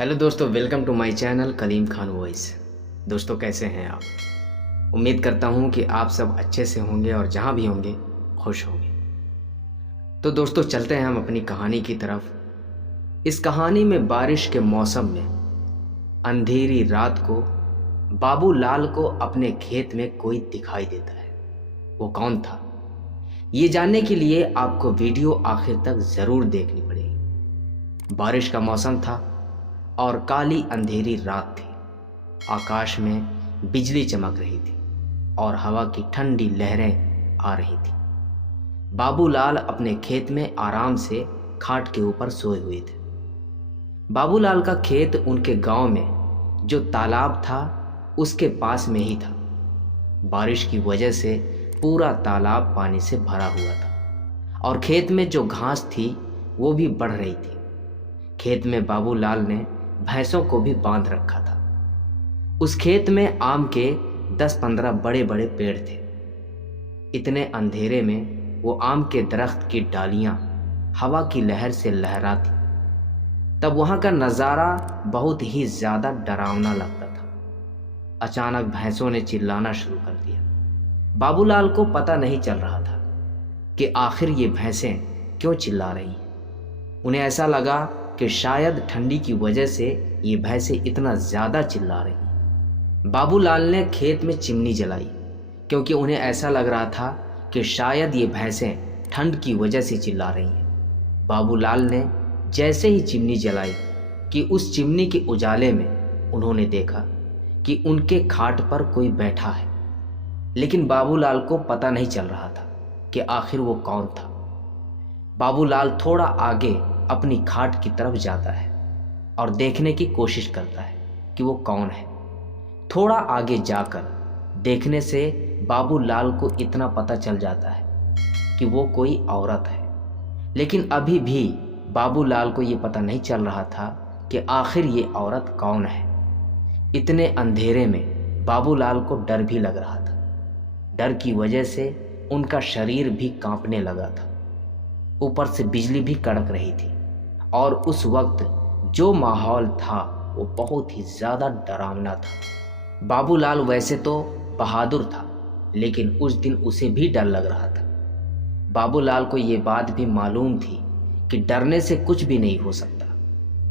Hello दोस्तों, welcome to my channel Kaleem Khan voice. दोस्तों, कैसे हैं आप? उम्मीद करता हूं कि आप सब अच्छे से होंगे और जहां भी होंगे खुश होंगे। तो दोस्तों, चलते हैं हम अपनी कहानी की तरफ। इस कहानी में बारिश के मौसम में अंधेरी रात को बाबूलाल को अपने खेत में कोई दिखाई देता है। वो कौन था, ये जानने के लिए आपको वीडियो आखिर तक ज़रूर देखनी पड़ेगी। बारिश का मौसम था और काली अंधेरी रात थी। आकाश में बिजली चमक रही थी और हवा की ठंडी लहरें आ रही थी। बाबूलाल अपने खेत में आराम से खाट के ऊपर सोए हुए थे। बाबूलाल का खेत उनके गांव में जो तालाब था उसके पास में ही था। बारिश की वजह से पूरा तालाब पानी से भरा हुआ था और खेत में जो घास थी वो भी बढ़ रही थी। खेत में बाबूलाल ने भैंसों को भी बांध रखा था। उस खेत में आम के 10-15 बड़े बड़े पेड़ थे। इतने अंधेरे में वो आम के दरख्त की डालियां हवा की लहर से लहराती। तब वहां का नज़ारा बहुत ही ज़्यादा डरावना लगता था। अचानक भैंसों ने चिल्लाना शुरू कर दिया। बाबूलाल को पता नहीं चल रहा था कि आखिर ये भैंसें क्यों चिल्ला रही हैं। उन्हें ऐसा लगा कि शायद ठंडी की वजह से ये भैंसें इतना ज़्यादा चिल्ला रही हैं। बाबूलाल ने खेत में चिमनी जलाई क्योंकि उन्हें ऐसा लग रहा था कि शायद ये भैंसें ठंड की वजह से चिल्ला रही हैं। बाबूलाल ने जैसे ही चिमनी जलाई कि उस चिमनी के उजाले में उन्होंने देखा कि उनके खाट पर कोई बैठा है, लेकिन बाबूलाल को पता नहीं चल रहा था कि आखिर वो कौन था। बाबूलाल थोड़ा आगे अपनी खाट की तरफ जाता है और देखने की कोशिश करता है कि वो कौन है। थोड़ा आगे जाकर देखने से बाबूलाल को इतना पता चल जाता है कि वो कोई औरत है, लेकिन अभी भी बाबूलाल को ये पता नहीं चल रहा था कि आखिर ये औरत कौन है। इतने अंधेरे में बाबूलाल को डर भी लग रहा था। डर की वजह से उनका शरीर भी कांपने लगा था। ऊपर से बिजली भी कड़क रही थी और उस वक्त जो माहौल था वो बहुत ही ज़्यादा डरावना था। बाबूलाल वैसे तो बहादुर था, लेकिन उस दिन उसे भी डर लग रहा था। बाबूलाल को ये बात भी मालूम थी कि डरने से कुछ भी नहीं हो सकता,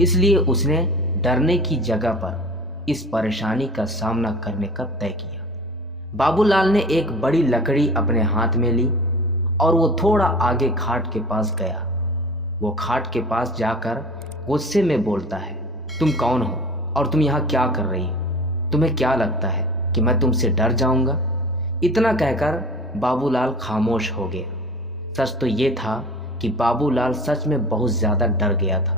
इसलिए उसने डरने की जगह पर इस परेशानी का सामना करने का तय किया। बाबूलाल ने एक बड़ी लकड़ी अपने हाथ में ली और वो थोड़ा आगे खाट के पास गया। वो खाट के पास जाकर गुस्से में बोलता है, तुम कौन हो और तुम यहाँ क्या कर रही हो? तुम्हें क्या लगता है कि मैं तुमसे डर जाऊंगा? इतना कहकर बाबूलाल खामोश हो गया। सच तो ये था कि बाबूलाल सच में बहुत ज़्यादा डर गया था।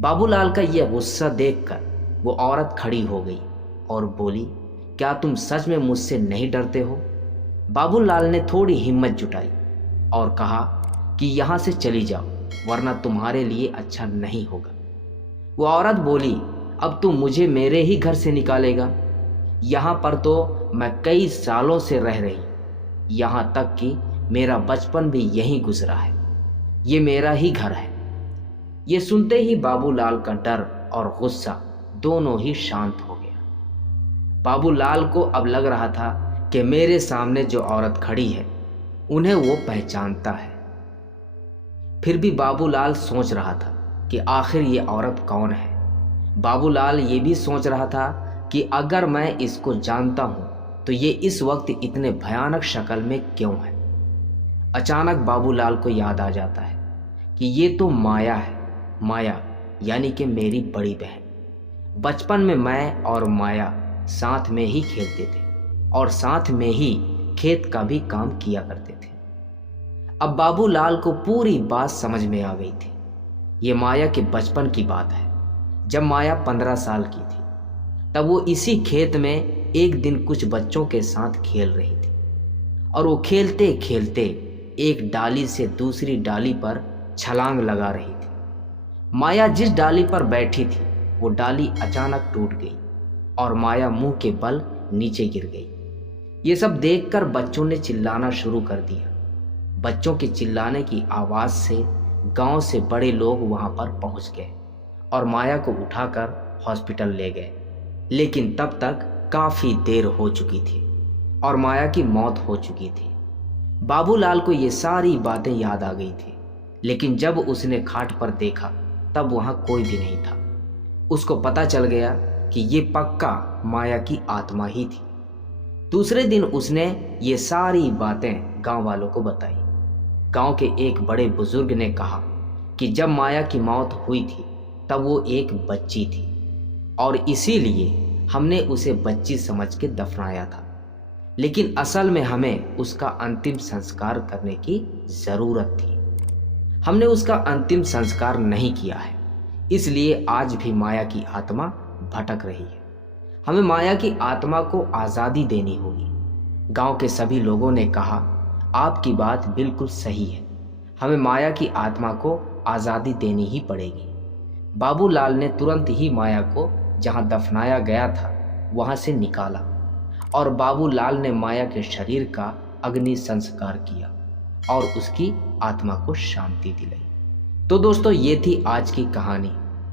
बाबूलाल का यह गुस्सा देखकर वो औरत खड़ी हो गई और बोली, क्या तुम सच में मुझसे नहीं डरते हो? बाबूलाल ने थोड़ी हिम्मत जुटाई और कहा कि यहाँ से चली जाओ, वरना तुम्हारे लिए अच्छा नहीं होगा। वो औरत बोली, अब तुम मुझे मेरे ही घर से निकालेगा? यहाँ पर तो मैं कई सालों से रह रही, यहाँ तक कि मेरा बचपन भी यहीं गुजरा है। ये मेरा ही घर है। ये सुनते ही बाबूलाल का डर और गुस्सा दोनों ही शांत हो गया। बाबूलाल को अब लग रहा था कि मेरे सामने जो औरत खड़ी है उन्हें वो पहचानता है। फिर भी बाबूलाल सोच रहा था कि आखिर ये औरत कौन है। बाबूलाल ये भी सोच रहा था कि अगर मैं इसको जानता हूँ तो ये इस वक्त इतने भयानक शक्ल में क्यों है। अचानक बाबूलाल को याद आ जाता है कि ये तो माया है। माया यानी कि मेरी बड़ी बहन। बचपन में मैं और माया साथ में ही खेलते थे और साथ में ही खेत का भी काम किया करते थे। अब बाबूलाल को पूरी बात समझ में आ गई थी। ये माया के बचपन की बात है। जब माया 15 साल की थी तब वो इसी खेत में एक दिन कुछ बच्चों के साथ खेल रही थी और वो खेलते खेलते एक डाली से दूसरी डाली पर छलांग लगा रही थी। माया जिस डाली पर बैठी थी वो डाली अचानक टूट गई और माया मुंह के बल नीचे गिर गई। ये सब देखकर बच्चों ने चिल्लाना शुरू कर दिया। बच्चों के चिल्लाने की आवाज़ से गांव से बड़े लोग वहां पर पहुंच गए और माया को उठाकर हॉस्पिटल ले गए, लेकिन तब तक काफ़ी देर हो चुकी थी और माया की मौत हो चुकी थी। बाबूलाल को ये सारी बातें याद आ गई थी, लेकिन जब उसने खाट पर देखा तब वहाँ कोई भी नहीं था। उसको पता चल गया कि ये पक्का माया की आत्मा ही थी। दूसरे दिन उसने ये सारी बातें गांव वालों को बताई। गांव के एक बड़े बुजुर्ग ने कहा कि जब माया की मौत हुई थी तब वो एक बच्ची थी और इसीलिए हमने उसे बच्ची समझ के दफनाया था, लेकिन असल में हमें उसका अंतिम संस्कार करने की ज़रूरत थी। हमने उसका अंतिम संस्कार नहीं किया है, इसलिए आज भी माया की आत्मा भटक रही है। हमें माया की आत्मा को आज़ादी देनी होगी। गांव के सभी लोगों ने कहा, आपकी बात बिल्कुल सही है, हमें माया की आत्मा को आज़ादी देनी ही पड़ेगी। बाबूलाल ने तुरंत ही माया को जहां दफनाया गया था वहां से निकाला और बाबूलाल ने माया के शरीर का अग्नि संस्कार किया और उसकी आत्मा को शांति दिलाई। तो दोस्तों, ये थी आज की कहानी।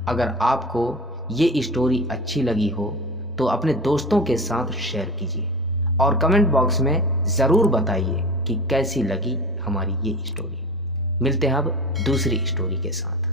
अगर आपको ये स्टोरी अच्छी लगी हो तो अपने दोस्तों के साथ शेयर कीजिए और कमेंट बॉक्स में ज़रूर बताइए कि कैसी लगी हमारी ये स्टोरी। मिलते हैं अब दूसरी स्टोरी के साथ।